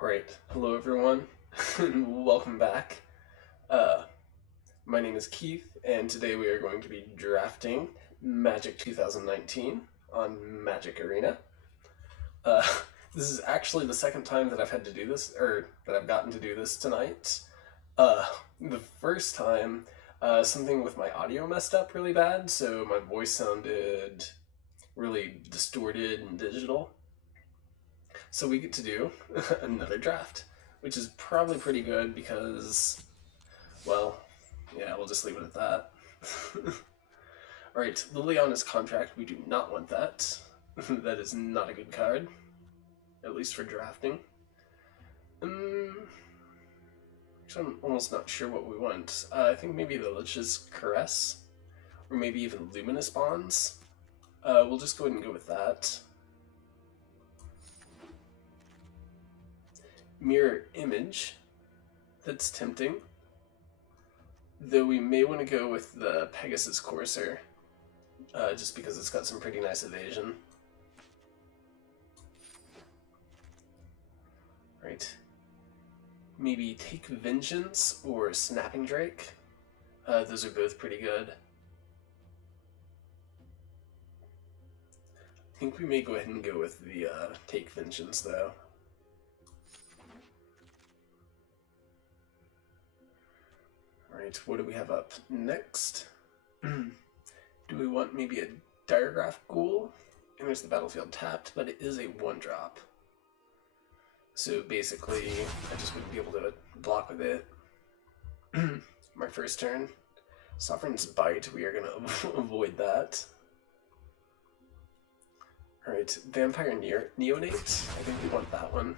Alright, hello everyone, and welcome back. My name is Keith, and today we are going to be drafting Magic 2019 on Magic Arena. Uh, this is actually the second time that I've had to do this, or that I've gotten to do this tonight. The first time, something with my audio messed up really bad, so my voice sounded really distorted and digital. So we get to do another draft, which is probably pretty good because, well, yeah, we'll just leave it at that. Alright, Liliana's Contract, we do not want that. That is not a good card, at least for drafting. Actually, I'm almost not sure what we want. I think maybe the Lich's Caress, or maybe even Luminous Bonds. We'll just go ahead and go with that. Mirror Image, that's tempting, though we may want to go with the Pegasus Courser, just because it's got some pretty nice evasion. Right, maybe Take Vengeance or Snapping Drake. Those are both pretty good. I think we may go ahead and go with the Take Vengeance though. Alright, what do we have up next? Do we want maybe a Diregraph Ghoul? And there's the battlefield tapped, but it is a 1-drop. So basically, I just wouldn't be able to block with it. My first turn. Sovereign's Bite, we are going to avoid that. Alright, Vampire Neonate, I think we want that one.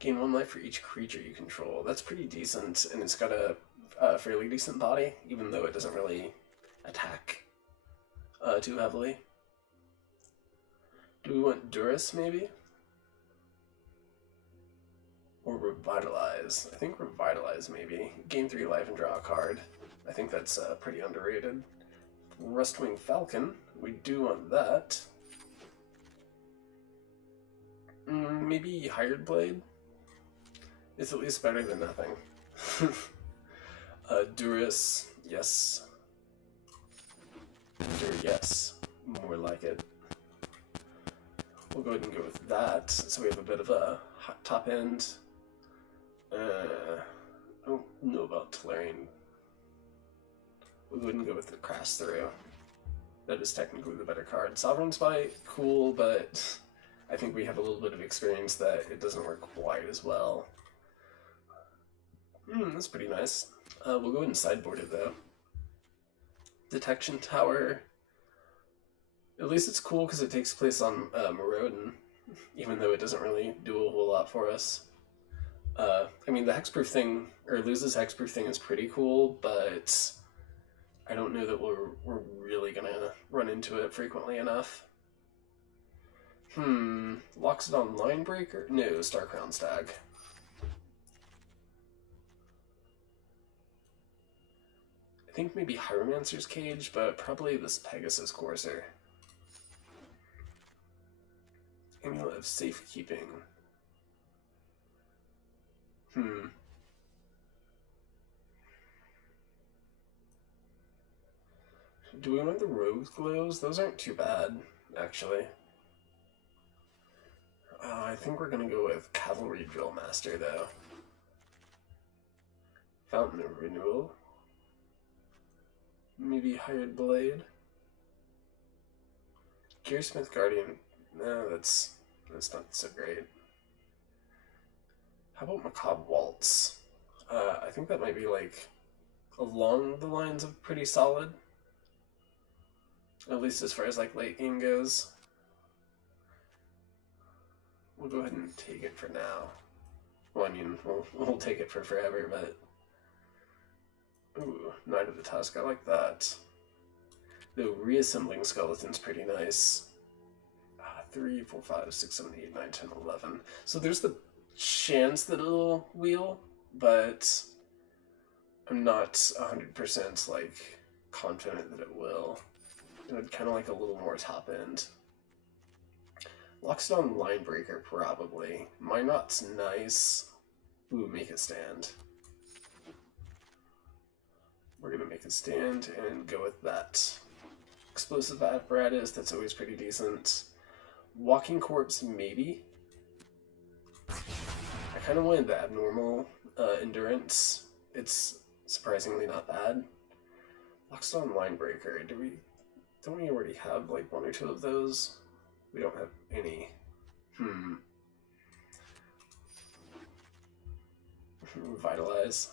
Gain 1 life for each creature you control. That's pretty decent, and it's got a fairly decent body, even though it doesn't really attack too heavily. Do we want Duress, maybe? Or Revitalize? I think Revitalize, maybe. Gain 3 life and draw a card. I think that's pretty underrated. Rustwing Falcon, we do want that. Maybe Hired Blade? It's at least better than nothing. Duress, yes. Yes, more like it. We'll go ahead and go with that, so we have a bit of a hot top end. I don't know about Tolarian. We'll go ahead and go with the Crash Through. That is technically the better card. Sovereign's Bite, cool, but I think we have a little bit of experience that it doesn't work quite as well. That's pretty nice. We'll go ahead and sideboard it though. Detection Tower. At least it's cool because it takes place on Maraudon, even though it doesn't really do a whole lot for us. I mean, the hexproof thing, or loses hexproof thing, is pretty cool, but I don't know that we're really gonna run into it frequently enough. Loxodon Linebreaker? No, Starcrown Stag. I think maybe Hieromancer's Cage, but probably this Pegasus Courser. Amulet of Safekeeping. Do we want the Rogue's Glows? Those aren't too bad, actually. I think we're gonna go with Cavalry Drill Master, though. Fountain of Renewal. Maybe Hired Blade. Gearsmith Guardian. No, that's not so great. How about Macabre Waltz? I think that might be like along the lines of pretty solid. At least as far as like late game goes. We'll go ahead and take it for now. Well, I mean, we'll take it for forever, but... Ooh, Knight of the Tusk, I like that. Though Reassembling Skeleton's pretty nice. 3, 4, 5, 6, 7, 8, 9, 10, 11. So there's the chance that it'll wheel, but I'm not 100% like confident that it will. It would kind of like a little more top end. Lockstone Linebreaker, probably. Minot's nice. Ooh, make a stand. We're gonna make a stand and go with that. Explosive Apparatus, that's always pretty decent. Walking Corpse, maybe. I kind of wanted the Abnormal Endurance. It's surprisingly not bad. Lockstone Linebreaker, don't we already have like one or two of those? We don't have any. Revitalize.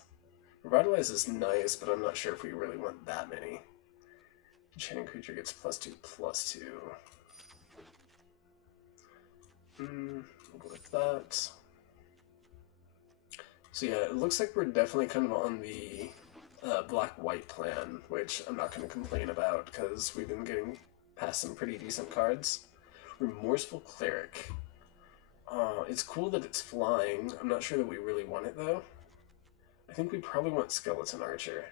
Revitalize is nice, but I'm not sure if we really want that many. Enchanting creature gets +2/+2. We'll go with that. So yeah, it looks like we're definitely kind of on the black-white plan, which I'm not going to complain about because we've been getting past some pretty decent cards. Remorseful Cleric. It's cool that it's flying. I'm not sure that we really want it though. I think we probably want Skeleton Archer.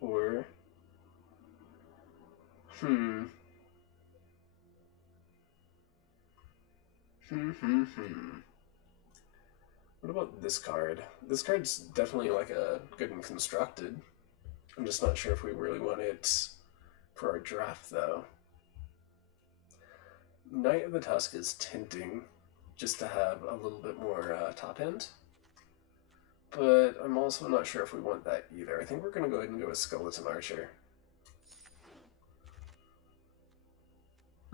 Or... What about this card? This card's definitely like a good and constructed. I'm just not sure if we really want it for our draft though. Knight of the Tusk is tempting just to have a little bit more top end. But I'm also not sure if we want that either. I think we're going to go ahead and go with Skeleton Archer.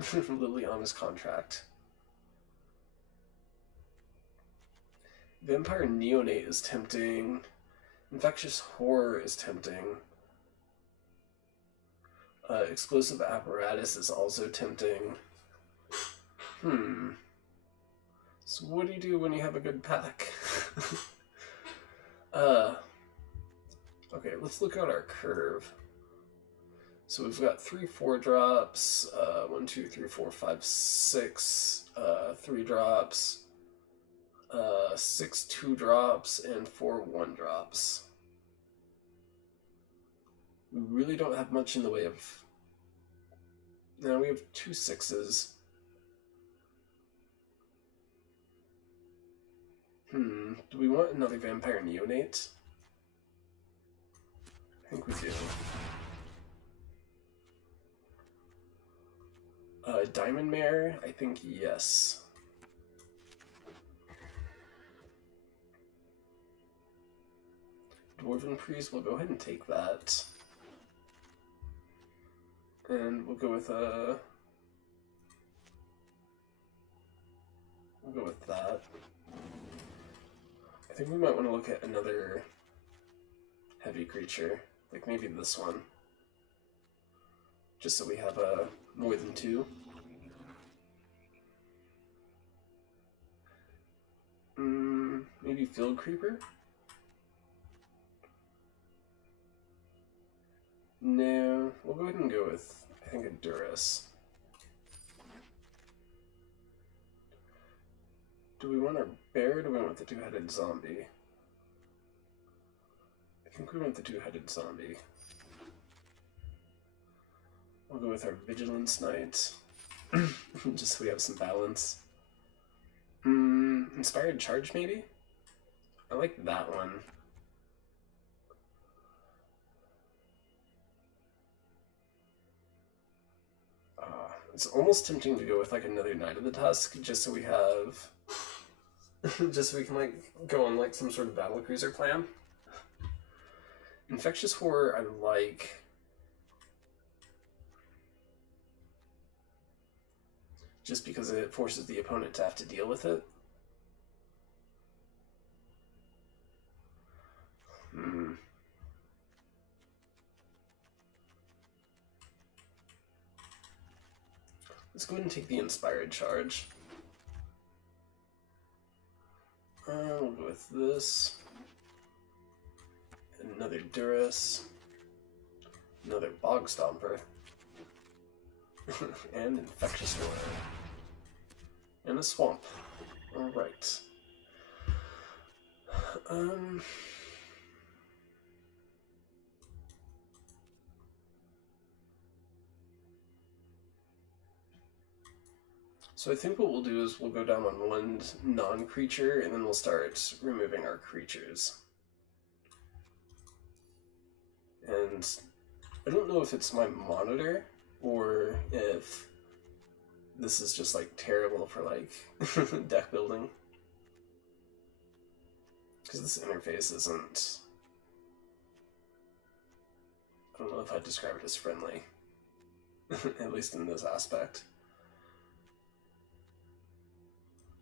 Liliana's Contract. Vampire Neonate is tempting. Infectious Horror is tempting. Explosive Apparatus is also tempting. So what do you do when you have a good pack? Okay, let's look at our curve. So we've got 3 4-drops, 1, 2, 3, 4, 5, 6, 3 drops, 6 2-drops, and 4 1-drops. We really don't have much in the way of... No, we have 2 6s. Do we want another Vampire Neonate? I think we do. Diamond Mare? I think yes. Dwarven Priest, we'll go ahead and take that. And we'll go with that. I think we might want to look at another heavy creature, like maybe this one. Just so we have more than 2. Maybe Field Creeper? No, we'll go ahead and go with, I think, a Durus. Do we want our bear or do we want the 2-headed zombie? I think we want the 2-headed zombie. We'll go with our Vigilance Knight, just so we have some balance. Inspired Charge, maybe? I like that one. It's almost tempting to go with like another Knight of the Tusk, just so we have... just so we can like go on like some sort of battlecruiser plan. Infectious Horror I like. Just because it forces the opponent to have to deal with it. Let's go ahead and take the Inspired Charge. We'll go with this. Another Durus. Another Bog Stomper. And Infectious Horror. And a Swamp. Alright. So I think what we'll do is we'll go down on one non-creature, and then we'll start removing our creatures. And I don't know if it's my monitor, or if this is just, like, terrible for, like, deck building. Because this interface isn't... I don't know if I'd describe it as friendly. At least in this aspect.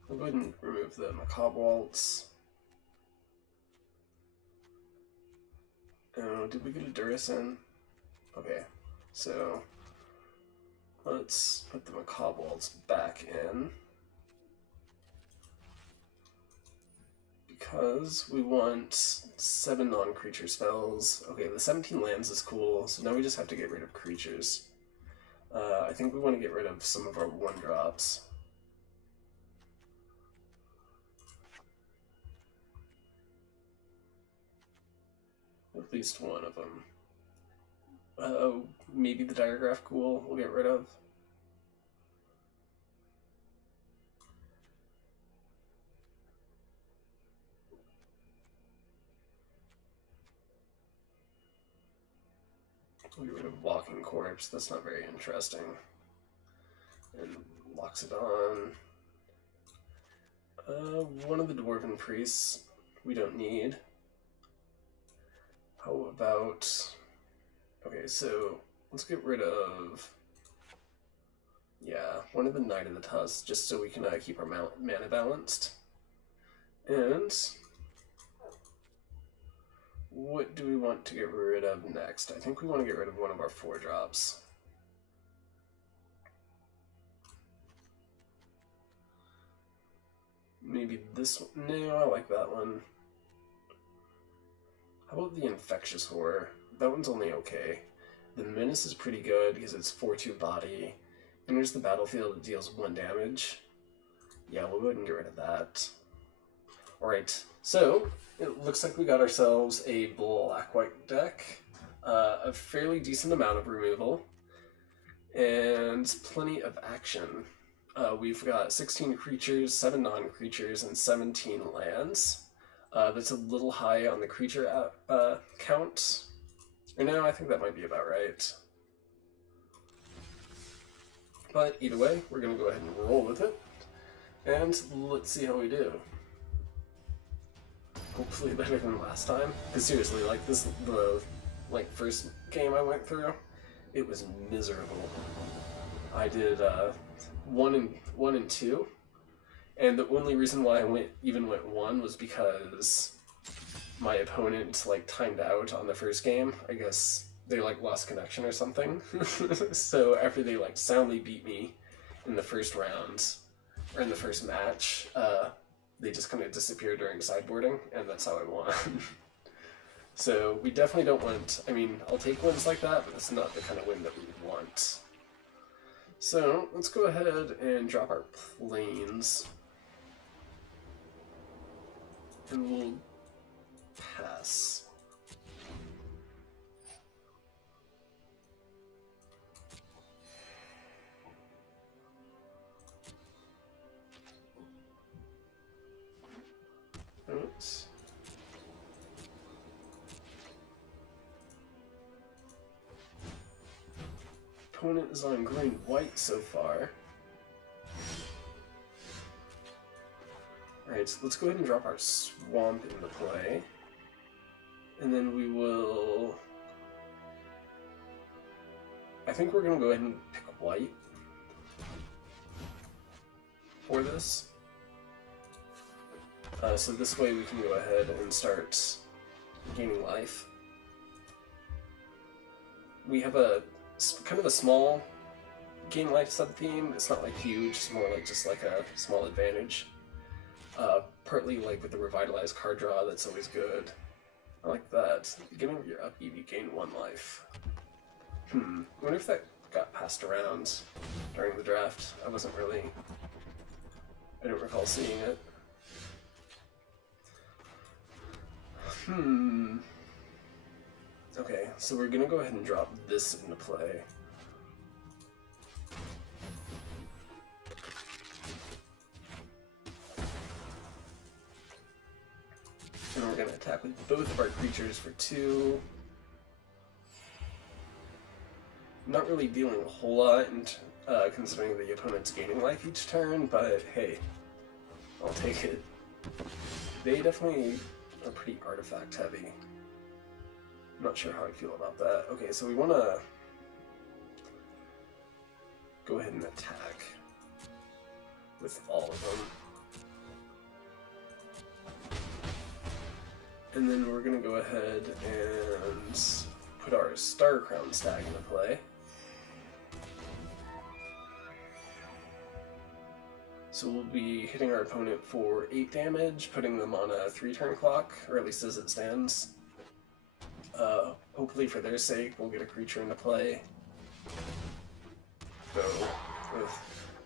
We'll go ahead and remove the Macabre Waltz. Oh, did we get a Durus in? Okay, so let's put the Macabre Waltz back in. Because we want 7 non-creature spells. Okay, the 17 lands is cool, so now we just have to get rid of creatures. I think we want to get rid of some of our 1-drops. At least one of them. Maybe the Diagraph Ghoul we'll get rid of. We'll get rid of Walking Corpse, that's not very interesting. And Loxodon. One of the Dwarven Priests we don't need. How about... Okay, so let's get rid of... Yeah, one of the Knight of the Tusk, just so we can keep our mana balanced. And... what do we want to get rid of next? I think we want to get rid of one of our 4-drops. Maybe this one? No, I like that one. How about the Infectious Horror? That one's only okay. The Menace is pretty good because it's 4/2 body. Enters the battlefield, it deals 1 damage. Yeah, we'll go ahead and get rid of that. Alright, so it looks like we got ourselves a black-white deck. A fairly decent amount of removal. And plenty of action. We've got 16 creatures, 7 non-creatures, and 17 lands. That's a little high on the creature count. Or no, I think that might be about right. But either way, we're going to go ahead and roll with it. And let's see how we do. Hopefully better than last time. Because seriously, like the first game I went through, it was miserable. I did 1 and 2. And the only reason why I went 1 was because my opponent like timed out on the first game. I guess they like lost connection or something. So after they like soundly beat me in the first round or in the first match, they just kind of disappeared during sideboarding, and that's how I won. So we definitely don't want. I mean, I'll take wins like that, but it's not the kind of win that we would want. So let's go ahead and drop our planes. And we'll pass. Oops. Opponent is on green-white so far. Alright, so let's go ahead and drop our swamp into play. And then we will... I think we're going to go ahead and pick white for this. So this way we can go ahead and start gaining life. We have a kind of a small gain life sub-theme. It's not like huge, it's more like just like a small advantage. Partly like with the revitalized card draw, that's always good. I like that. Beginning of your upkeep, you gain 1 life. I wonder if that got passed around during the draft. I don't recall seeing it. Okay, so we're gonna go ahead and drop this into play. both of our creatures for 2. Not really dealing a whole lot, considering the opponent's gaining life each turn, but hey, I'll take it. They definitely are pretty artifact heavy. I'm not sure how I feel about that. Okay, so we want to go ahead and attack with all of them. And then we're going to go ahead and put our Star Crown Stag into play. So we'll be hitting our opponent for 8 damage, putting them on a 3-turn clock, or at least as it stands. Hopefully for their sake, we'll get a creature into play. Though,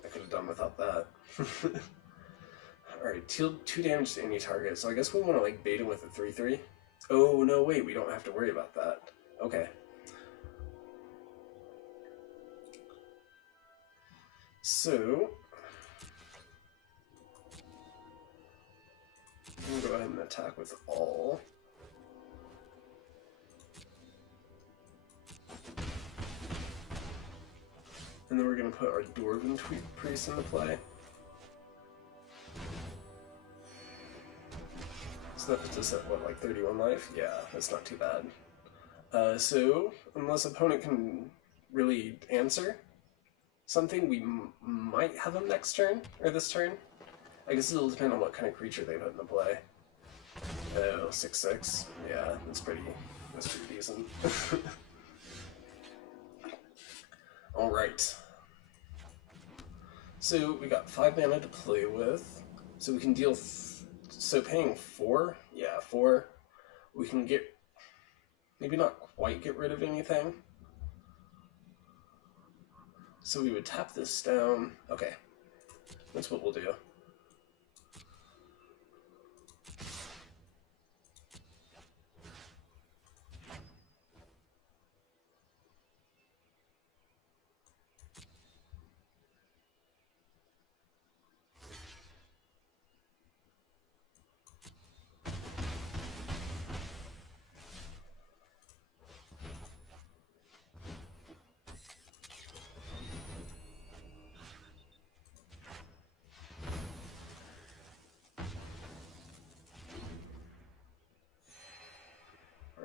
I could have done without that. Alright, deal 2 damage to any target, so I guess we want to like bait him with a 3/3. Oh, no, wait, we don't have to worry about that. Okay. So, we'll go ahead and attack with all. And then we're going to put our Dwarven Priest into play. So that puts us at, what, like 31 life? Yeah, that's not too bad. So, unless opponent can really answer something, we might have him next turn, or this turn. I guess it'll depend on what kind of creature they put into play. Oh, 6/6. Yeah, that's pretty decent. Alright. So we got 5 mana to play with. So we can deal... so paying 4? Yeah, 4. We can get... maybe not quite get rid of anything. So we would tap this down. Okay. That's what we'll do.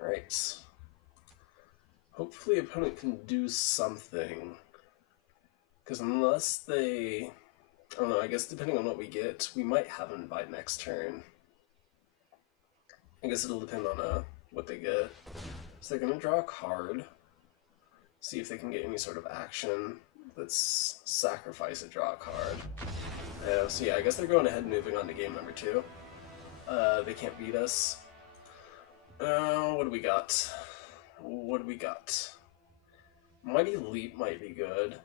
Alright. Hopefully opponent can do something. Because unless they... I don't know, I guess depending on what we get, we might have them by next turn. I guess it'll depend on what they get. So they're going to draw a card. See if they can get any sort of action. Let's sacrifice a draw card. So yeah, I guess they're going ahead and moving on to game number 2. They can't beat us. What do we got? What do we got? Mighty Leap might be good.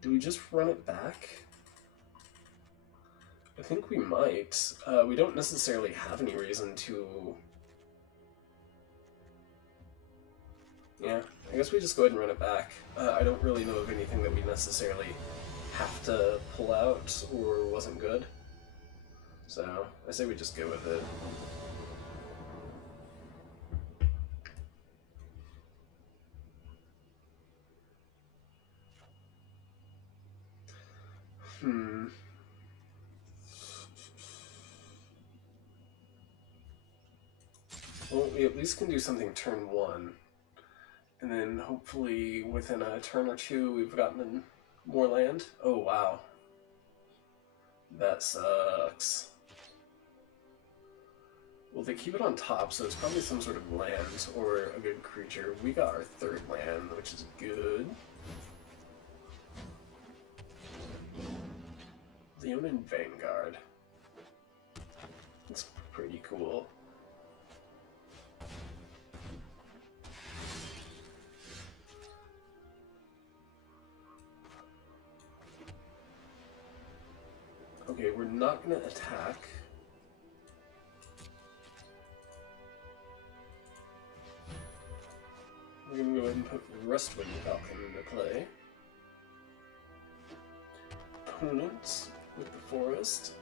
Do we just run it back? I think we might. We don't necessarily have any reason to... yeah, I guess we just go ahead and run it back. I don't really know of anything that we necessarily have to pull out or wasn't good. So, I say we just go with it. Well, we at least can do something turn 1. And then hopefully within a turn or 2 we've gotten more land. Oh wow. That sucks. Well, they keep it on top, so it's probably some sort of land or a good creature. We got our 3rd land, which is good. Leonin Vanguard. It's pretty cool. Okay, we're not going to attack. we're going to go ahead and put Rustwind Falcon into play. Opponents with the Forest.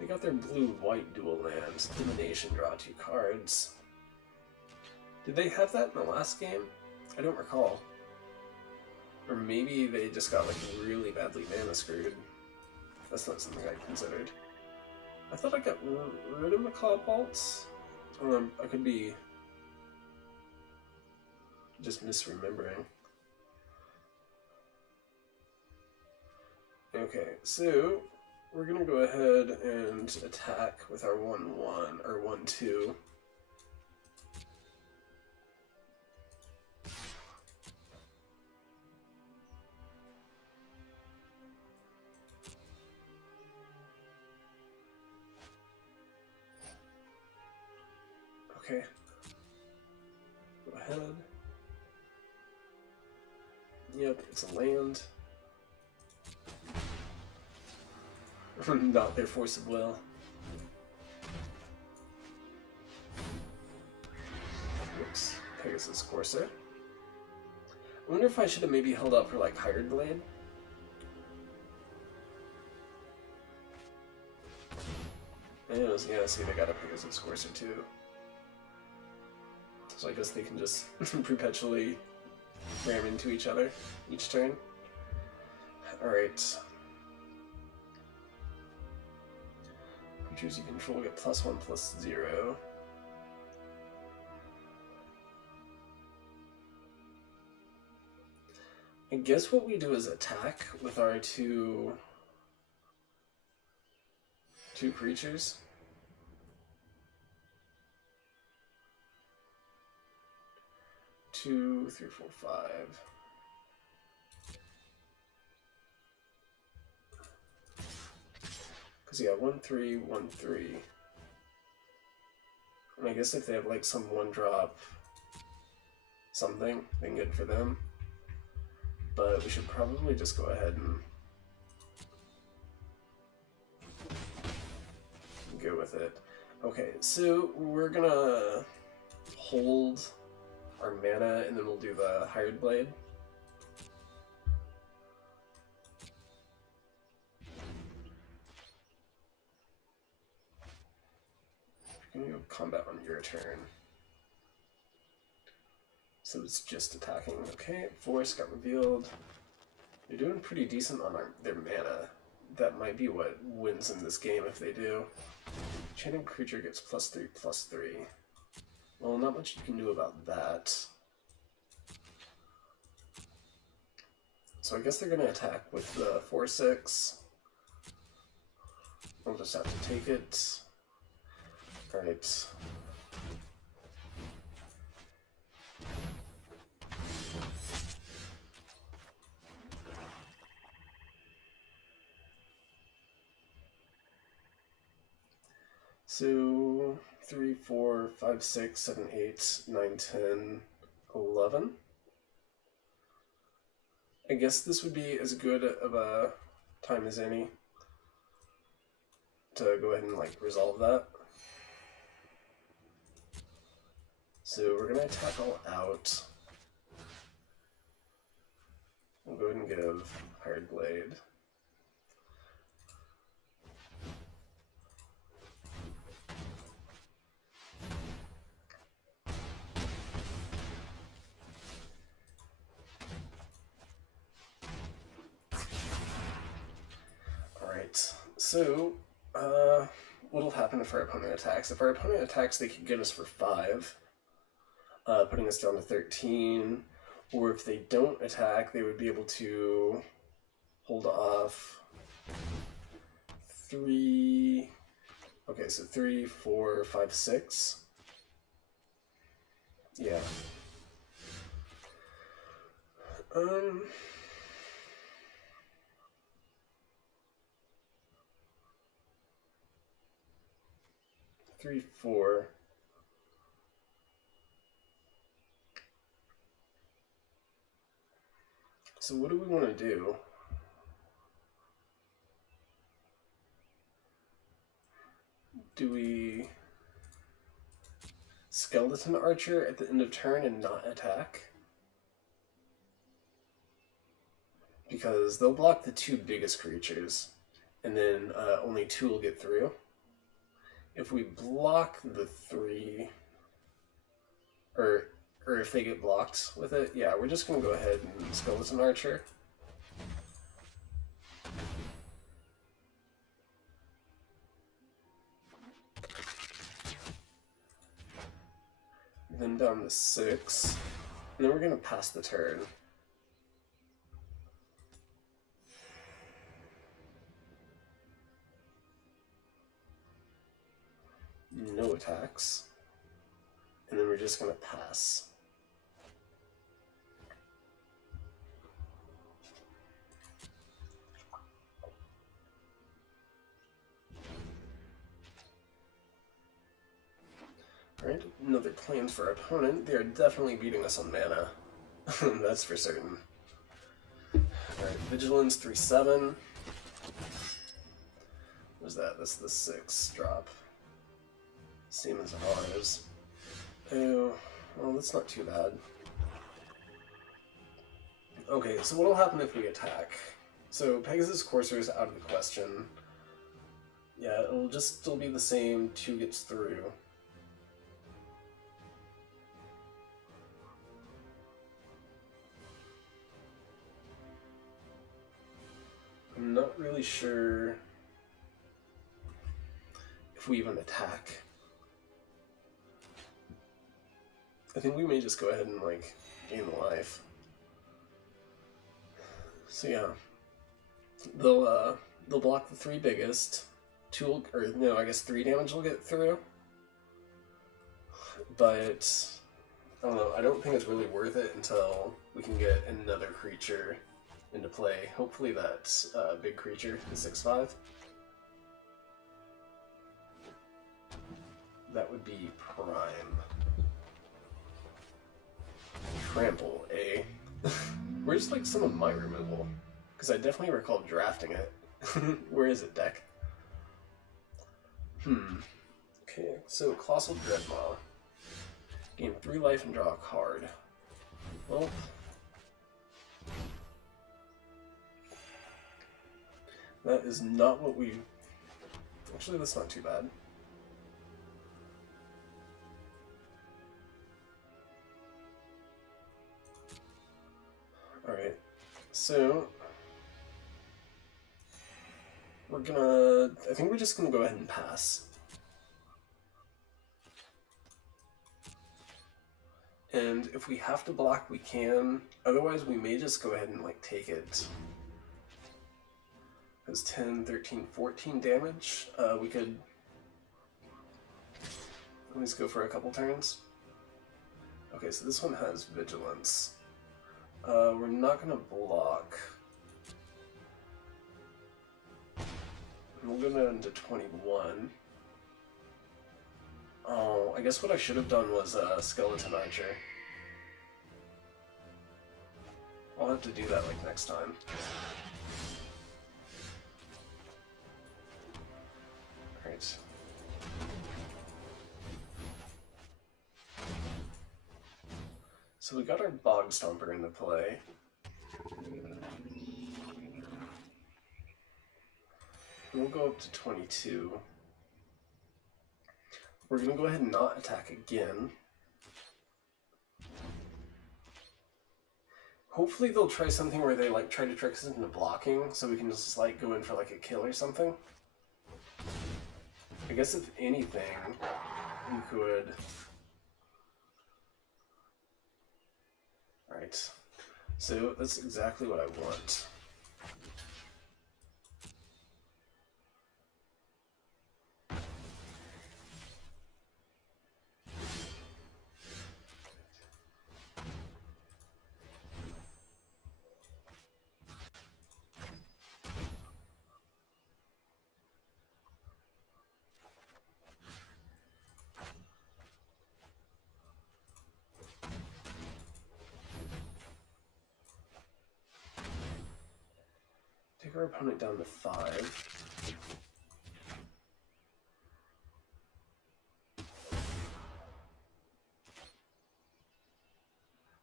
They got their blue-white dual lands. Elimination, draw 2 cards. Did they have that in the last game? I don't recall. Or maybe they just got like really badly mana screwed. That's not something I considered. I thought I got rid of Macaw Bolts. I could be just misremembering. Okay, so we're gonna go ahead and attack with our 1/1 or 1/2. Okay. Go ahead. Yep, it's a land. Not their force of will. Oops. Pegasus Courser. I wonder if I should have maybe held out for like Hired Blade. Yeah, see, they got a Pegasus Courser too. So I guess they can just perpetually ram into each other each turn. Alright. Creatures you control get +1/+0. I guess what we do is attack with our two creatures. Two, three, four, five. Because yeah, 1/3, 1/3. And I guess if they have like some 1-drop something, then good for them. But we should probably just go ahead and go with it. Okay, so we're gonna hold our mana and then we'll do the Hired Blade. You're gonna go combat on your turn. So it's just attacking. Okay, Forest got revealed. They're doing pretty decent on their mana. That might be what wins in this game if they do. Enchanted creature gets +3/+3. Well, not much you can do about that. So I guess they're going to attack with the 4/6. I'll just have to take it. Alright. So 3, 4, 5, 6, 7, 8, 9, 10, 11. I guess this would be as good of a time as any to go ahead and like resolve that. So we're gonna attack all out. We'll go ahead and give Hired Blade. So, what'll happen if our opponent attacks? If our opponent attacks, they can get us for 5, putting us down to 13. Or if they don't attack, they would be able to hold off 3. Okay, so 3, 4, 5, 6. Yeah. 3, 4. So what do we want to do? Skeleton Archer at the end of turn and not attack. Because they'll block the 2 biggest creatures, and then only 2 will get through. If we block the 3, or if they get blocked with it, yeah, we're just going to go ahead and Skeleton Archer. Then down to 6, and then we're going to pass the turn. No attacks. And then we're just going to pass. Alright, another plans for our opponent. They are definitely beating us on mana. That's for certain. Alright, Vigilance 3/7. What's that? That's the 6 drop. Same as ours. Oh, well, that's not too bad. Okay, so what'll happen if we attack? So Pegasus Courser is out of the question. Yeah, it'll just still be the same, 2 gets through. I'm not really sure if we even attack. I think we may just go ahead and, like, gain life. So yeah. They'll block the 3 biggest. 2 or no, I guess 3 damage will get through. But I don't know, I don't think it's really worth it until we can get another creature into play. Hopefully that big creature, the 6/5. That would be Prime. Trample, eh? Where's like some of my removal? Because I definitely recall drafting it. Where is it, deck? Okay, so Colossal Dreadmaw. Gain 3 life and draw a card. Well, that is not what we... Actually, that's not too bad. Alright, so... we're gonna... I think we're just gonna go ahead and pass. And if we have to block, we can. Otherwise, we may just go ahead and, like, take it. It's 10, 13, 14 damage. We could at least go for a couple turns. Okay, so this one has Vigilance. We're not going to block. We'll go down to 21. Oh, I guess what I should have done was Skeleton Archer. I'll have to do that like next time. Alright. So we got our Bog Stomper into play. We'll go up to 22. We're going to go ahead and not attack again. Hopefully they'll try something where they like try to trick us into blocking so we can just like go in for like a kill or something. I guess if anything, you could... Alright, so that's exactly what I want. Take our opponent down to 5.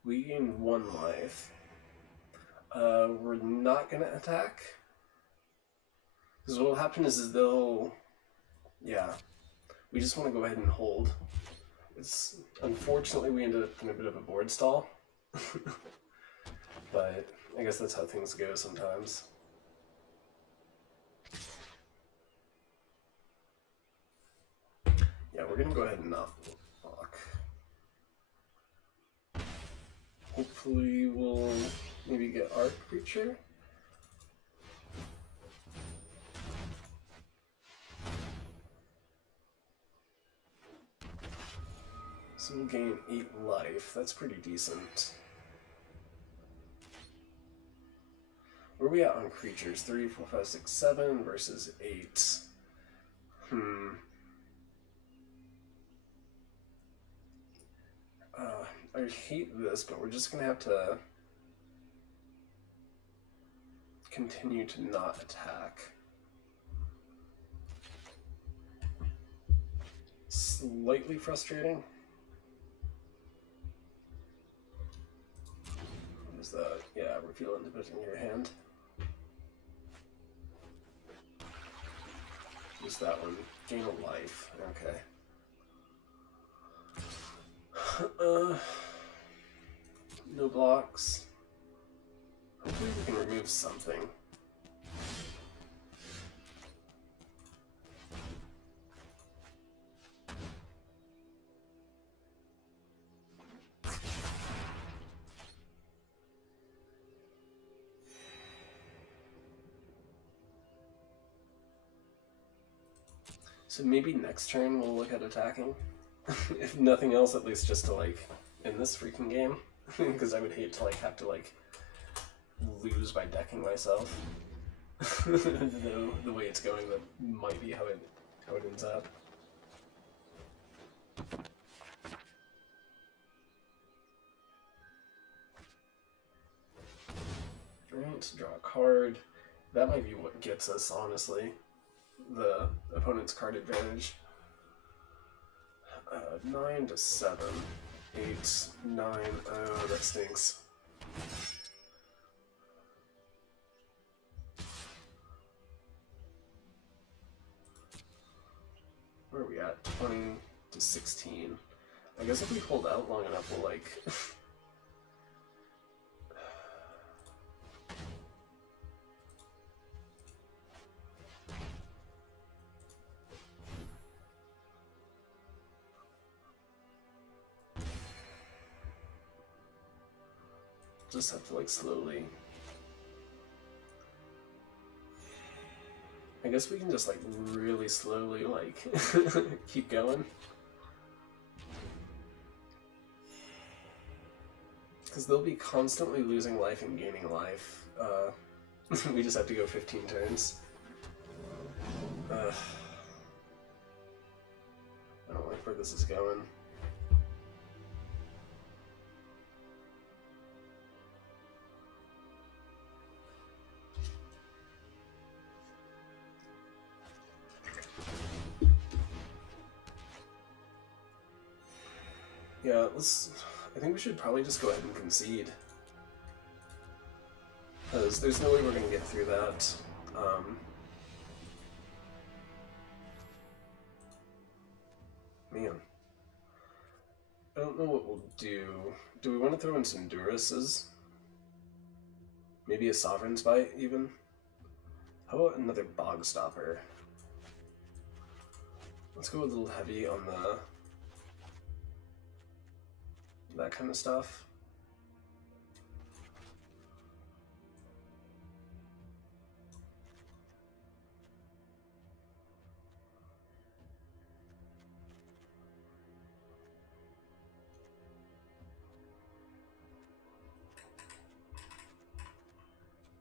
We gain 1 life. We're not gonna attack. Because what will happen is they'll... Yeah. We just want to go ahead and hold. It's unfortunately we ended up in a bit of a board stall. But I guess that's how things go sometimes. Yeah, we're gonna go ahead and not block. Hopefully we'll maybe get our creature. So we'll gain 8 life. That's pretty decent. Where are we at on creatures? 3, 4, 5, 6, 7 versus 8. I hate this, but we're just gonna have to continue to not attack. Slightly frustrating. What is that? Yeah, reveal and put in your hand. Just that one. Gain a life. Okay. No blocks. Hopefully we can remove something. So maybe next turn we'll look at attacking. If nothing else, at least just to like end this freaking game. Because I would hate to like have to like lose by decking myself. The way it's going, that might be how it ends up. Alright, draw a card. That might be what gets us, honestly. The opponent's card advantage. 9 to 7. 8, 9. Oh, that stinks. Where are we at? 20 to 16. I guess if we hold out long enough, we'll like... just have to like slowly... I guess we can just like really slowly like keep going. Because they'll be constantly losing life and gaining life. We just have to go 15 turns. I don't like where this is going. Yeah, I think we should probably just go ahead and concede. Because there's no way we're going to get through that. Man. I don't know what we'll do. Do we want to throw in some Duruses? Maybe a Sovereign's Bite, even? How about another Bog Stopper? Let's go a little heavy on that kind of stuff.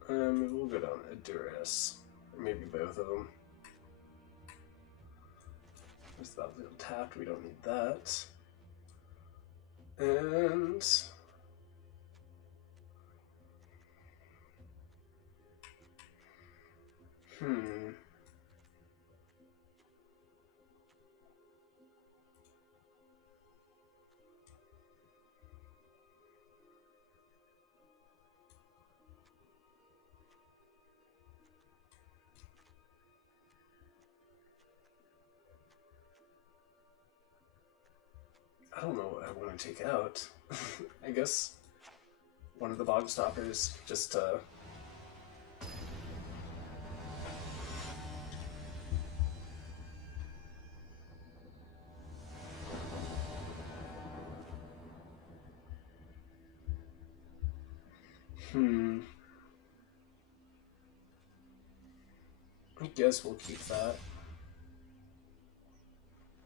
Maybe we'll go down a Durus, or maybe both of them. There's that little tapped, we don't need that. And I don't know what I want to take out. I guess one of the bog stoppers, just to... I guess we'll keep that.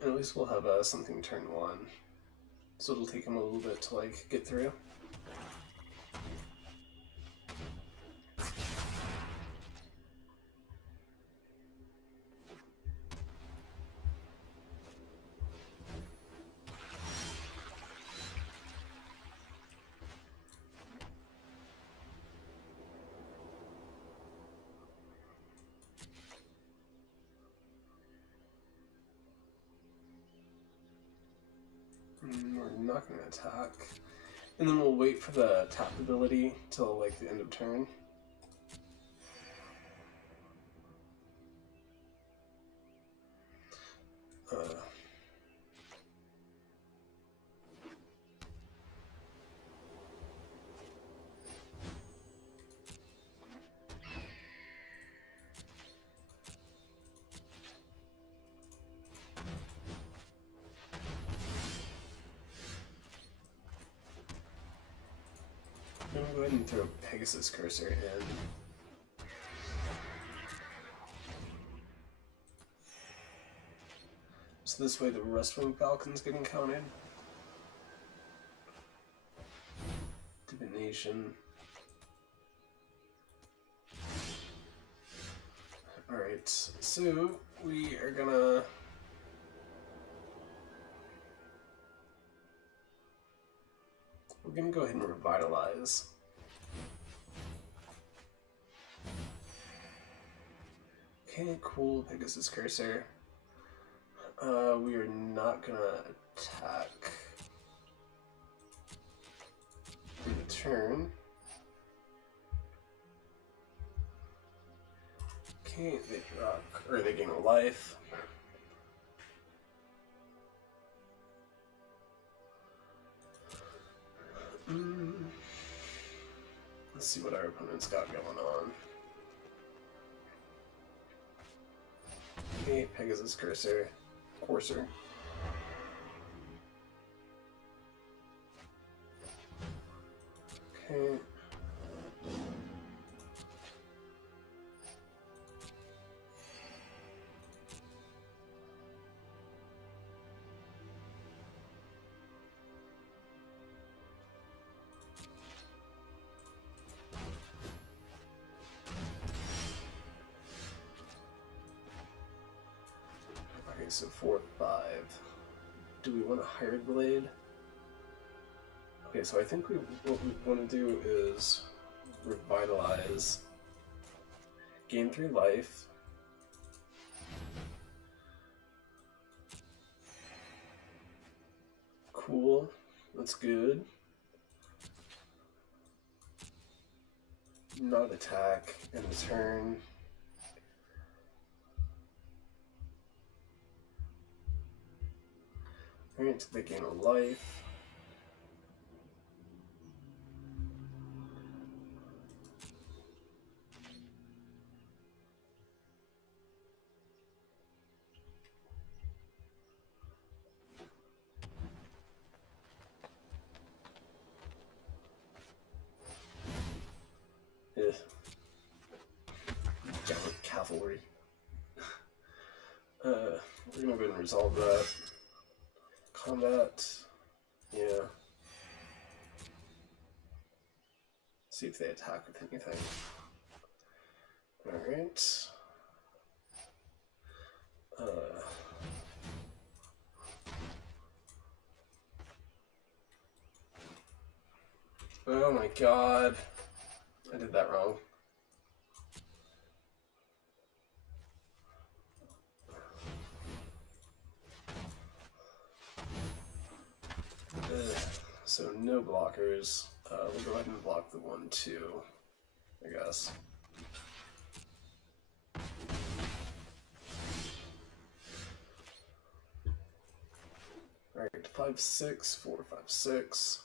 At least we'll have something turn 1. So it'll take him a little bit to, like, get through. We're not going to attack. And then we'll wait for the tap ability till like the end of turn. I'm going to go ahead and throw Pegasus Cursor in. So this way the Rustwing Falcon's getting counted. Divination. Alright, so we are gonna... We're gonna go ahead and revitalize. Okay, cool, Pegasus Cursor. We are not gonna attack in the turn. Okay, they rock, or they gain a life. Let's see what our opponent's got going on. Okay, Pegasus Cursor. Courser. Okay. Okay, so 4, 5. Do we want a Hired Blade? Okay, so I think what we want to do is revitalize, gain 3 life, cool, that's good, not attack, and turn. Alright, they gain a life. Gallant cavalry. We're gonna go ahead and resolve that. Combat. Yeah. See if they attack with anything. Alright. Oh my god. I did that wrong. So no blockers. We'll go ahead and block the 1-2, I guess. Alright, 5/6, 4/5/6.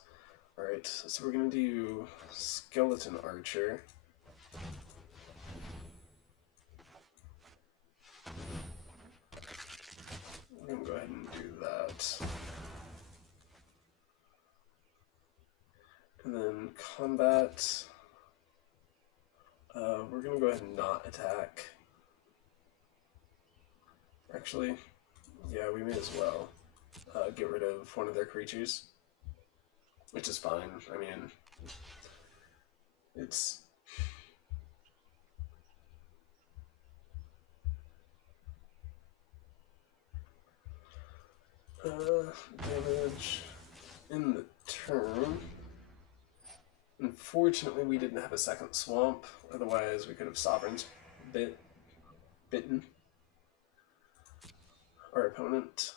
Alright, so we're gonna do Skeleton Archer. We're gonna go ahead and do that. And then combat, we're gonna go ahead and not attack. Actually, yeah, we may as well get rid of one of their creatures, which is fine. I mean, it's... damage in the turn. Unfortunately, we didn't have a second swamp, otherwise we could have Sovereign's bitten our opponent.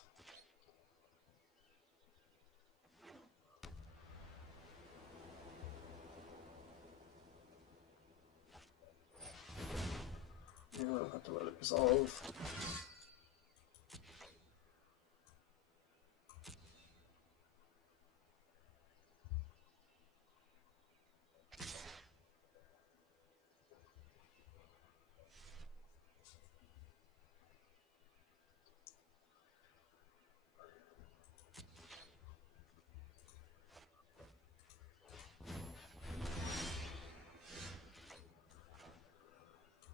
Yeah, I'll have to let it resolve.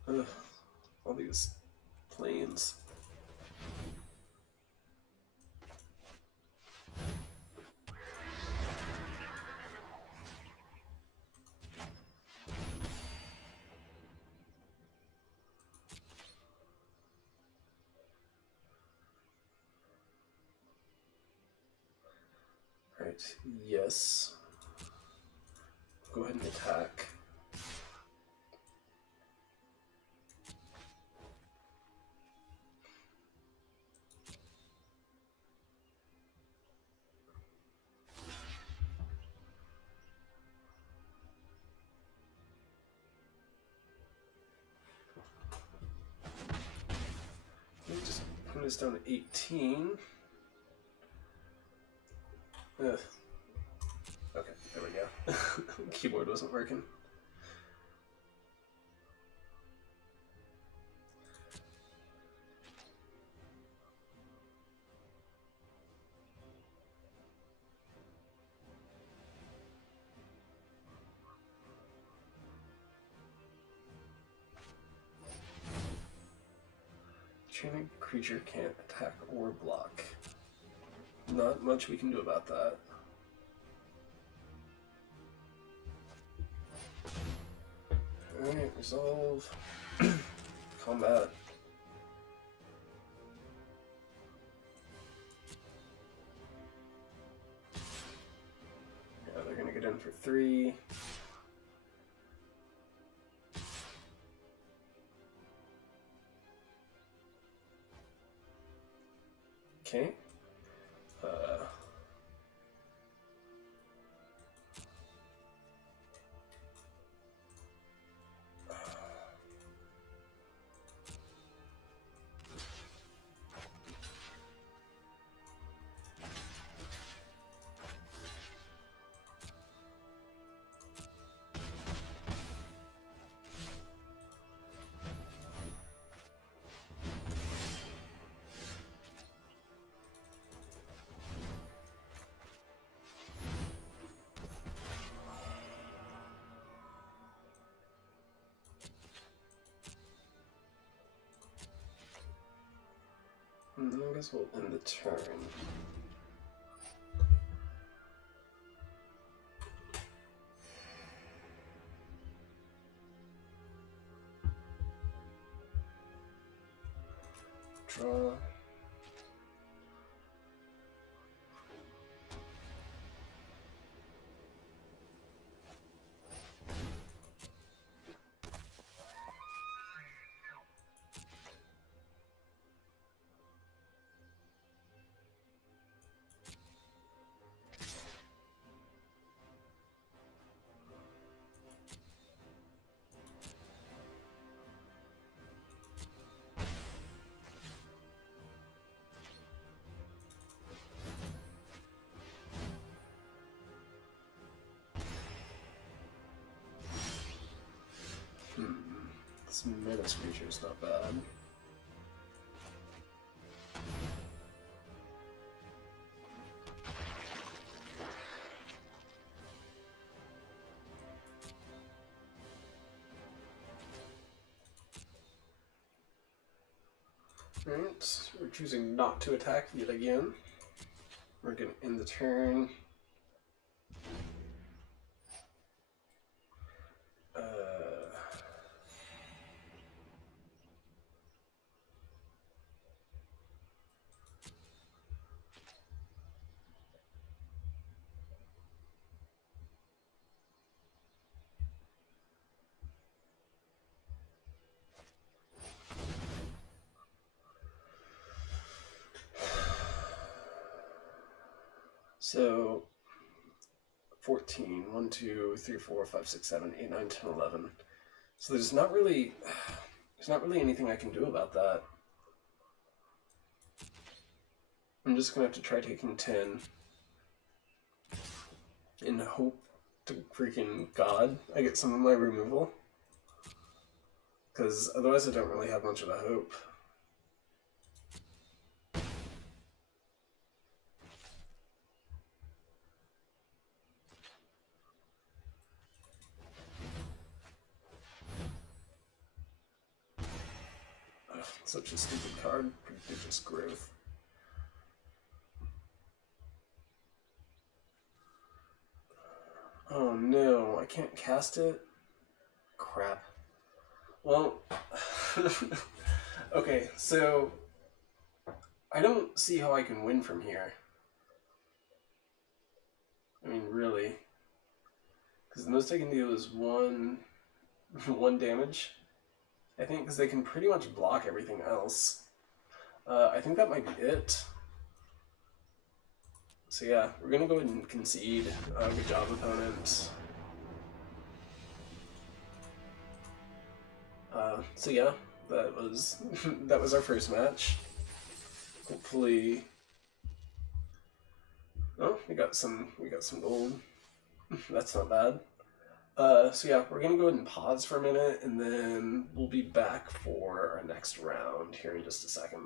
Ugh, all these planes. Right, yes. Go ahead and attack. Just put this down to 18. Ugh. Okay, there we go. Keyboard wasn't working. Training creature can't attack or block. Not much we can do about that. Alright, resolve. Combat. Yeah, they're gonna get in for 3. Okay. I guess we'll end the turn. Draw. This menace creature is not bad. Alright, we're choosing not to attack yet again. We're going to end the turn. So 14, 1, 2, 3, 4, 5, 6, 7, 8, 9, 10, 11. So there's not really anything I can do about that. I'm just gonna have to try taking 10 and hope to freaking God I get some of my removal. Because otherwise I don't really have much of a hope. Such a stupid card. Prodigious Growth. Oh no, I can't cast it? Crap. Well, okay, so I don't see how I can win from here. I mean, really. Because the most I can do is one damage. I think because they can pretty much block everything else. I think that might be it. So yeah, we're gonna go ahead and concede. Good job, opponent. So yeah, that was that was our first match. Hopefully, oh, we got some gold. That's not bad. So yeah, we're gonna go ahead and pause for a minute, and then we'll be back for our next round here in just a second.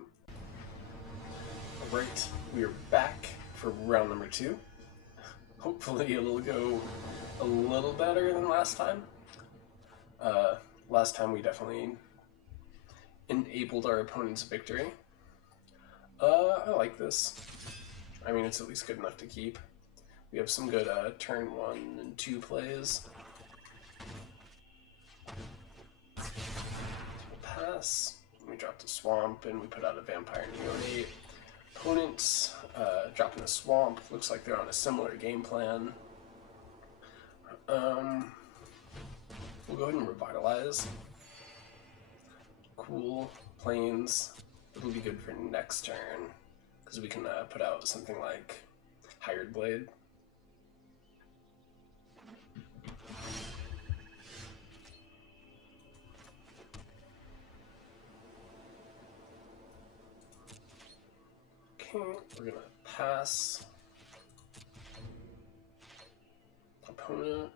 Alright, we are back for round number 2. Hopefully it'll go a little better than last time. Last time we definitely enabled our opponent's victory. I like this. I mean, it's at least good enough to keep. We have some good turn 1 and 2 plays. We'll pass. We dropped a swamp and we put out a vampire neonate. Opponents dropping a swamp. Looks like they're on a similar game plan. We'll go ahead and revitalize. Cool. Plains. It'll be good for next turn because we can put out something like Hired Blade. Okay, we're gonna pass. Opponent.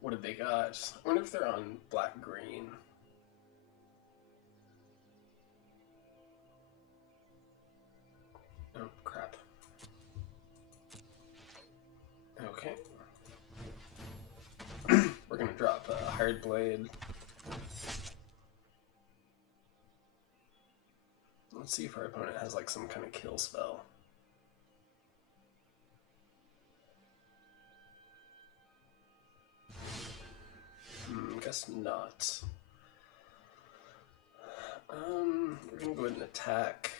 What did they got? I wonder if they're on black-green. Oh, crap. Okay. We're gonna drop a Hired Blade. Let's see if our opponent has like some kind of kill spell. Guess not. We're gonna go ahead and attack.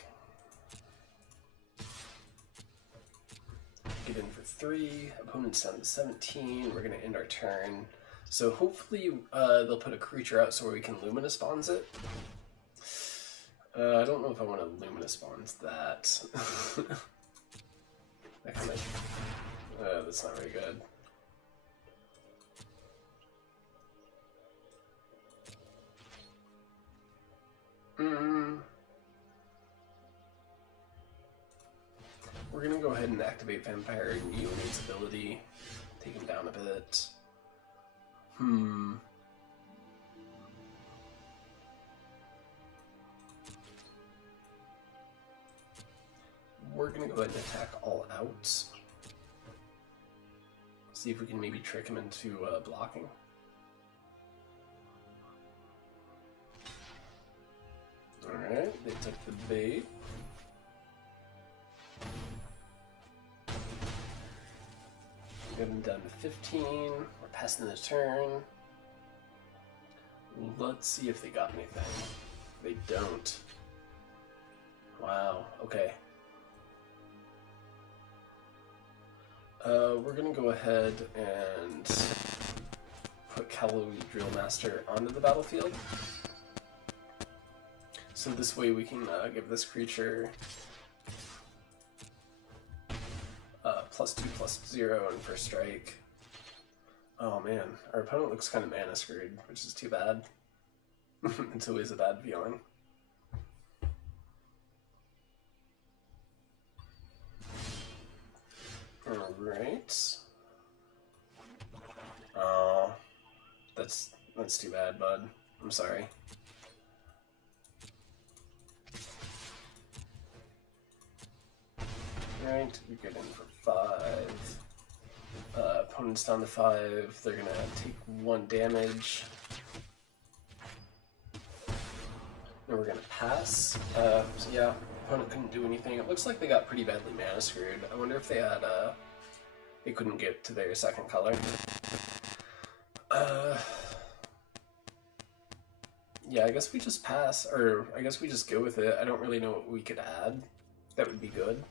Get in for 3. Opponent's down to 17. We're gonna end our turn. So hopefully they'll put a creature out so we can Luminous Bonds it. I don't know if I want to Luminous Bonds that. That kind of... that's not very good. We're gonna go ahead and activate Vampire Neonate's ability. Take him down a bit. go ahead and attack all out. See if we can maybe trick him into blocking. Alright, they took the bait. Got him down to 15. We're passing the turn. Let's see if they got anything. They don't. Wow, okay. We're gonna go ahead and put Calloway Drillmaster onto the battlefield. So this way we can give this creature +2/+0 and first strike. Oh man, our opponent looks kind of mana screwed, which is too bad. It's always a bad feeling. Alright. Oh, that's too bad, bud. I'm sorry. Right, we get in for 5. Opponent's down to 5. They're gonna take 1 damage. Then we're gonna pass. So yeah, opponent couldn't do anything. It looks like they got pretty badly mana screwed. I wonder if they had they couldn't get to their second color. Yeah, I guess we just pass, or I guess we just go with it. I don't really know what we could add that would be good.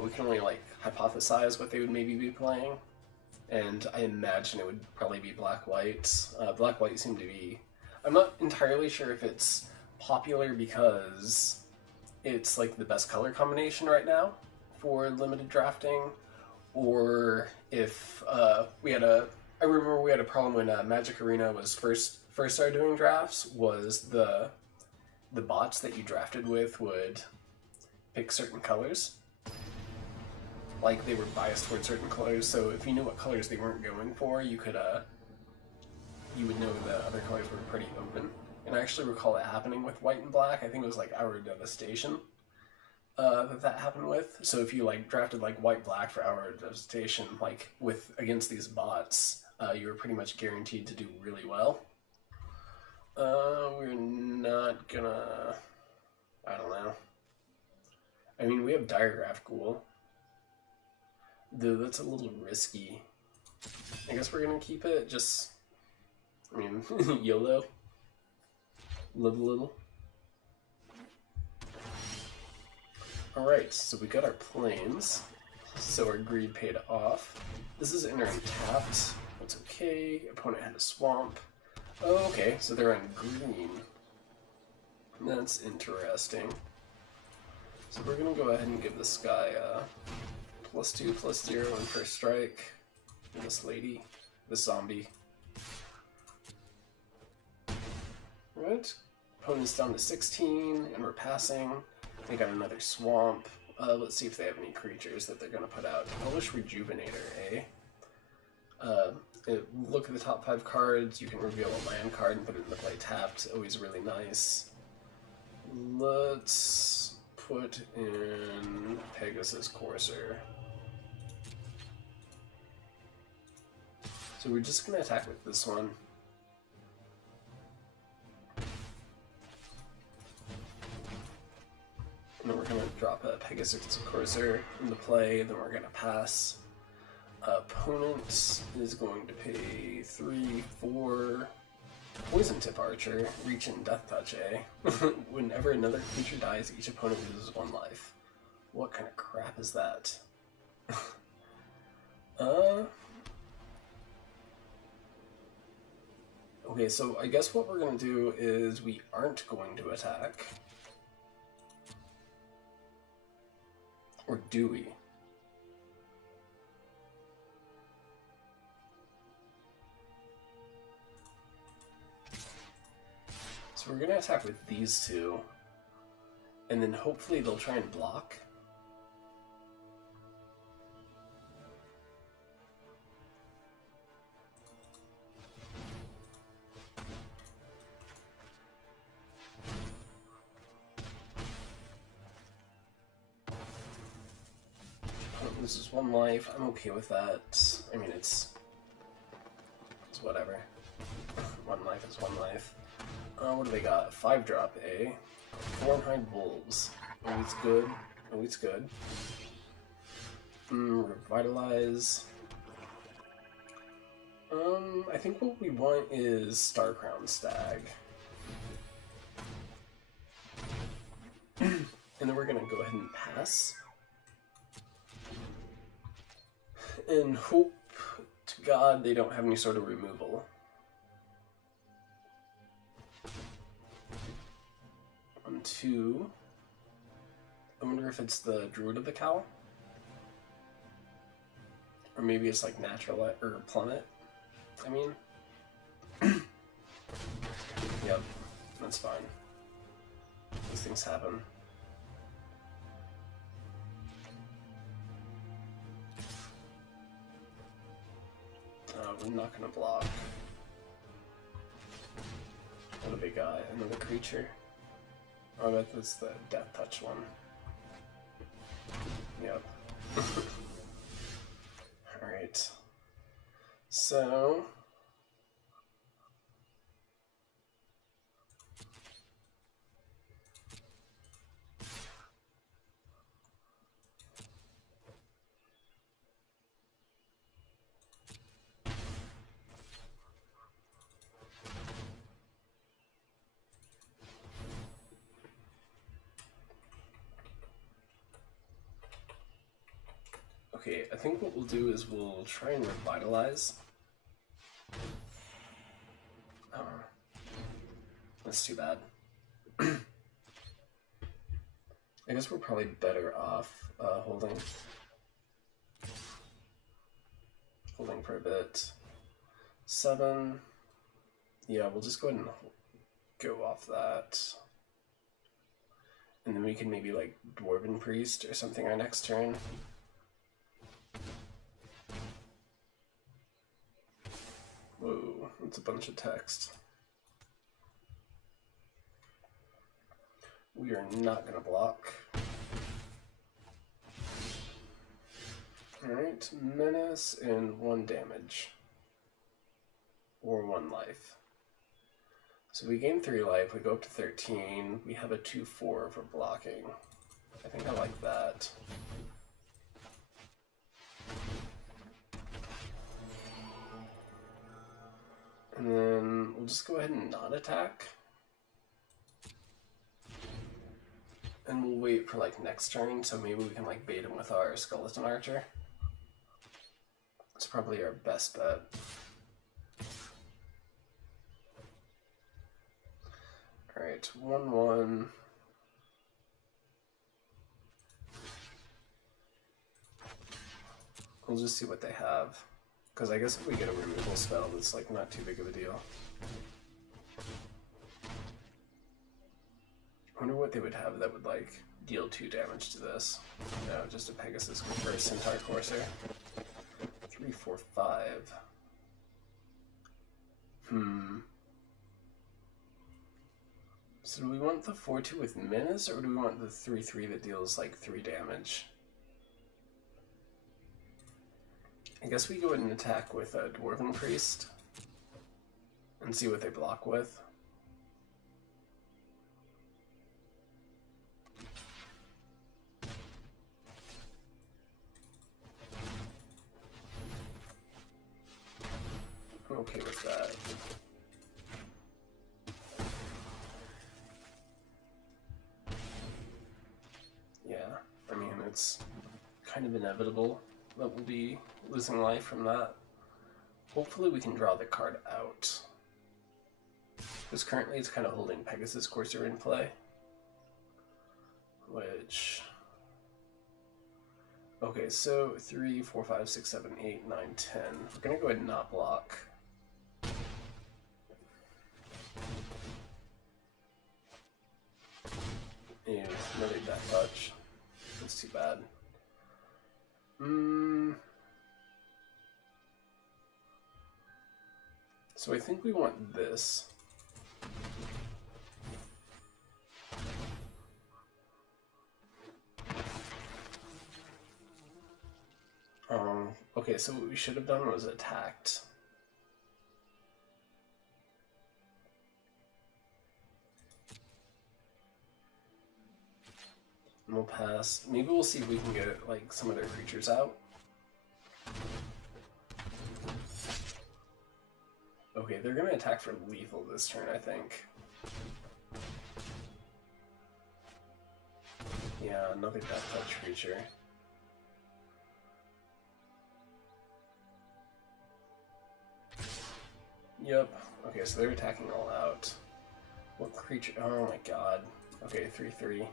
We can only like hypothesize what they would maybe be playing, and I imagine it would probably be black-white. Black-white seem to be... I'm not entirely sure if it's popular because it's like the best color combination right now for limited drafting, or if we had a... I remember we had a problem when Magic Arena was first started doing drafts, was the bots that you drafted with would pick certain colors. Like, they were biased towards certain colors, so if you knew what colors they weren't going for, you could, you would know the other colors were pretty open. And I actually recall it happening with white and black. I think it was, like, Our Devastation that happened with. So if you, like, drafted, like, white-black for Our Devastation, like, against these bots, you were pretty much guaranteed to do really well. We're not gonna... I don't know. I mean, we have Diregraph Ghoul. Though that's a little risky. I guess we're gonna keep it, just... I mean, YOLO. Live a little. Alright, so we got our planes. So our greed paid off. This is entering tapped. That's okay. Opponent had a swamp. Oh, okay, so they're on green. That's interesting. So we're gonna go ahead and give this guy +2/+0 on first strike. And this lady, this zombie. Right. Opponent's down to 16, and we're passing. They got another swamp. Let's see if they have any creatures that they're gonna put out. Hellish Rejuvenator, eh? Look at the top 5 cards. You can reveal a land card and put it in the play tapped. Always really nice. Let's put in Pegasus Courser. So we're just gonna attack with this one. And then we're gonna drop a Pegasus Courser into play, then we're gonna pass. Opponent is going to pay 3, 4 Poison Tip Archer, Reach and Death Touch, eh? Whenever another creature dies, each opponent loses 1 life. What kind of crap is that? Okay, so I guess what we're gonna do is we aren't going to attack. Or do we? So we're gonna attack with these two, and then hopefully they'll try and block. loses 1 life. I'm okay with that. I mean, it's whatever. 1 life is 1 life. What do they got? 5-drop A. 4-hide wolves. Oh, it's good. Oh, it's good. Revitalize. I think what we want is Star Crown Stag. And then we're gonna go ahead and pass. And hope to God they don't have any sort of removal. On 2. I wonder if it's the Druid of the Cowl? Or maybe it's like natural or plummet. I mean, yep, that's fine. These things happen. We're not gonna block. What do they got? Another creature? Oh, I bet that's the Death Touch one. Yep. Alright. So... okay, I think what we'll do is we'll try and revitalize. Oh, that's too bad. I guess we're probably better off holding for a bit. 7. Yeah, we'll just go ahead and go off that. And then we can maybe like Dwarven Priest or something our next turn. Whoa, that's a bunch of text. We are not going to block. Alright, Menace and 1 damage. Or 1 life. So we gain 3 life, we go up to 13, we have a 2-4 for blocking. I think I like that. And then we'll just go ahead and not attack. And we'll wait for like next turn, so maybe we can like bait him with our Skeleton Archer. It's probably our best bet. Alright, 1-1. We'll just see what they have. Because I guess if we get a removal spell, it's like not too big of a deal. I wonder what they would have that would like deal 2 damage to this. No, just a Pegasus or a Centaur Courser. 3, 4, 5. So do we want the 4-2 with Menace, or do we want the 3-3 that deals like 3 damage? I guess we go ahead and attack with a Dwarven Priest and see what they block with. I'm okay with that. Yeah, I mean, it's kind of inevitable that we'll be losing life from that. Hopefully we can draw the card out. Because currently it's kind of holding Pegasus Courser in play. Which... okay, so 3, 4, 5, 6, 7, 8, 9, 10. We're going to go ahead and not block. Ew, another Death Touch. That's too bad. So I think we want this. Okay, so what we should have done was attacked. And we'll pass. Maybe we'll see if we can get like some of their creatures out. Okay, they're gonna attack for lethal this turn, I think. Yeah, another Death Touch creature. Yep. Okay, so they're attacking all out. What creature? Oh my god. Okay, 3/3.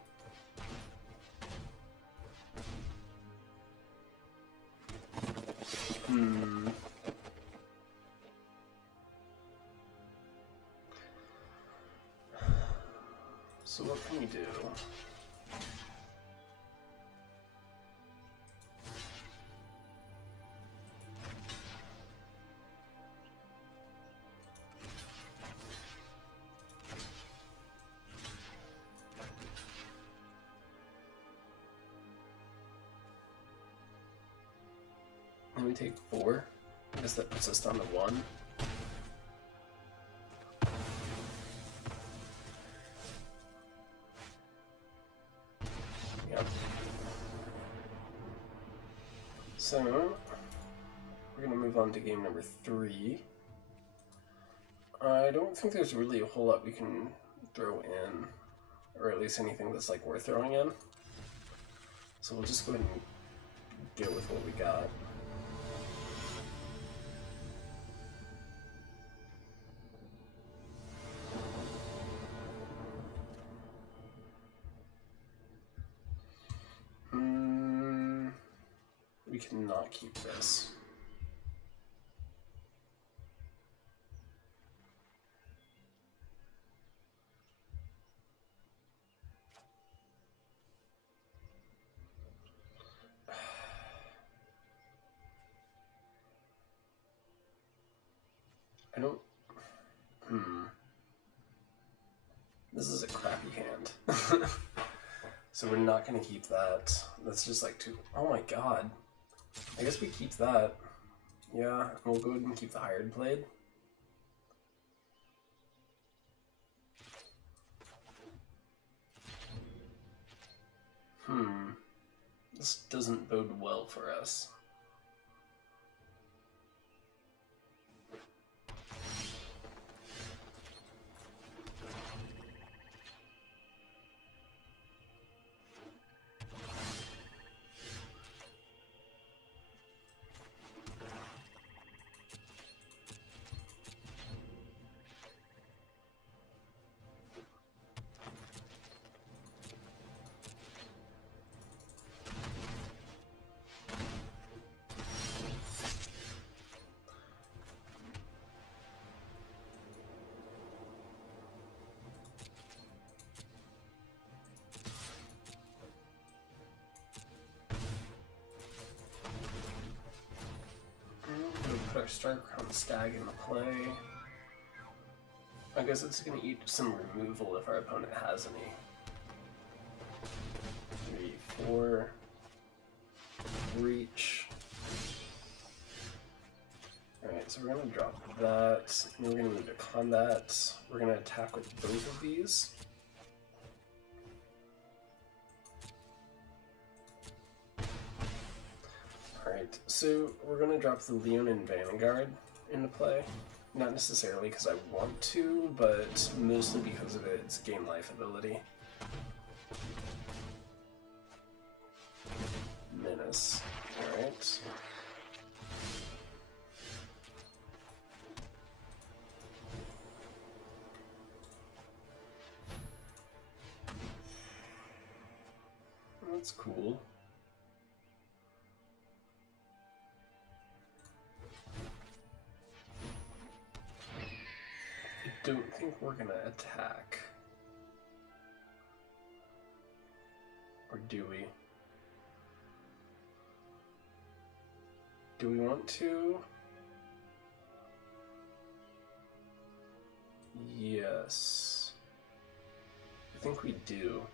So what can we do? And we take 4. I guess that puts us down to 1. Yep. So, we're going to move on to game number 3. I don't think there's really a whole lot we can throw in, or at least anything that's like worth throwing in. So we'll just go ahead and go with what we got. We cannot keep this. I don't... This is a crappy hand. So we're not going to keep that. That's just like too... Oh my god. I guess we keep that. Yeah, we'll go ahead and keep the Hired Blade. This doesn't bode well for us. Put our Starcrown Stag into play. I guess it's going to eat some removal if our opponent has any. 3, 4. Reach. Alright, so we're going to drop that. And we're going to move to combat. We're going to attack with both of these. Alright, so we're going to drop the Leonin Vanguard into play. Not necessarily because I want to, but mostly because of its game life ability. Menace. Alright. That's cool. I don't think we're gonna attack. Or do we? Do we want to? Yes. I think we do.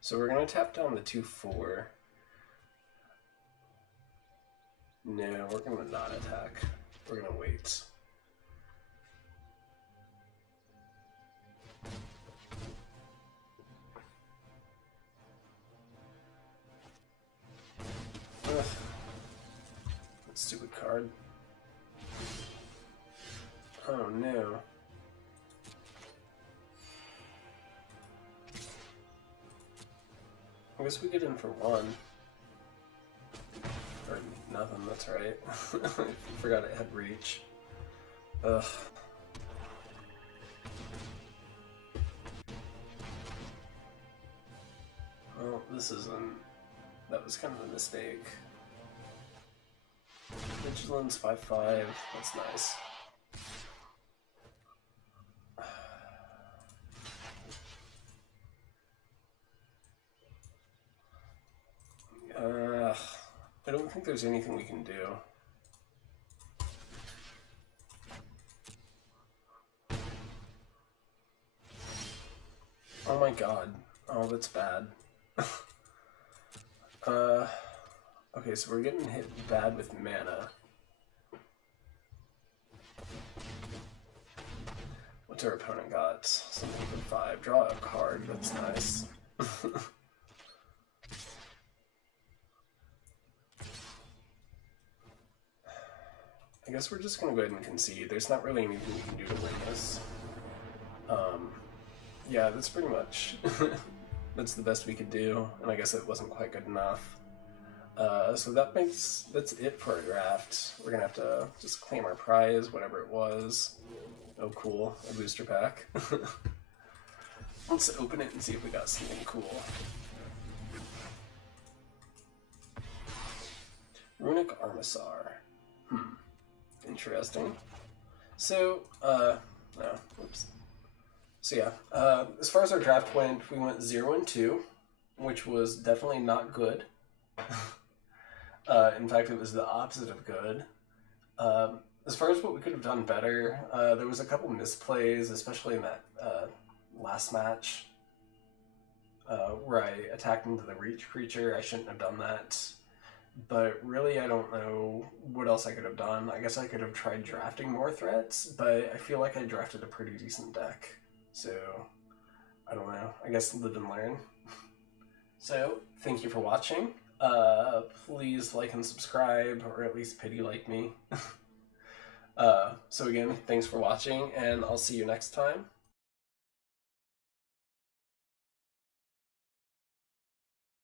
So we're gonna tap down the 2/4. No, we're gonna not attack. We're gonna wait. Ugh. That stupid card. Oh no. I guess we get in for one. Or nothing, that's right. I forgot it had reach. Ugh. Well, this isn't... That was kind of a mistake. Vigilance 5/5, that's nice. I don't think there's anything we can do. Oh my god. Oh, that's bad. Okay, so we're getting hit bad with mana. What's our opponent got? Something for 5. Draw a card, that's nice. I guess we're just gonna go ahead and concede. There's not really anything we can do to win this. Yeah, that's pretty much that's the best we could do, and I guess it wasn't quite good enough. So that's it for our draft. We're gonna have to just claim our prize, whatever it was. Oh, cool, a booster pack. Let's open it and see if we got something cool. Runic Armisar. Interesting. So, whoops. So yeah, as far as our draft went, we went 0-2, which was definitely not good. In fact, it was the opposite of good. As far as what we could have done better, there was a couple misplays, especially in that last match, where I attacked into the reach creature. I shouldn't have done that. But really, I don't know what else I could have done. I guess I could have tried drafting more threats, but I feel like I drafted a pretty decent deck. So, I don't know. I guess live and learn. So, thank you for watching. Please like and subscribe, or at least pity like me. So again, thanks for watching, and I'll see you next time.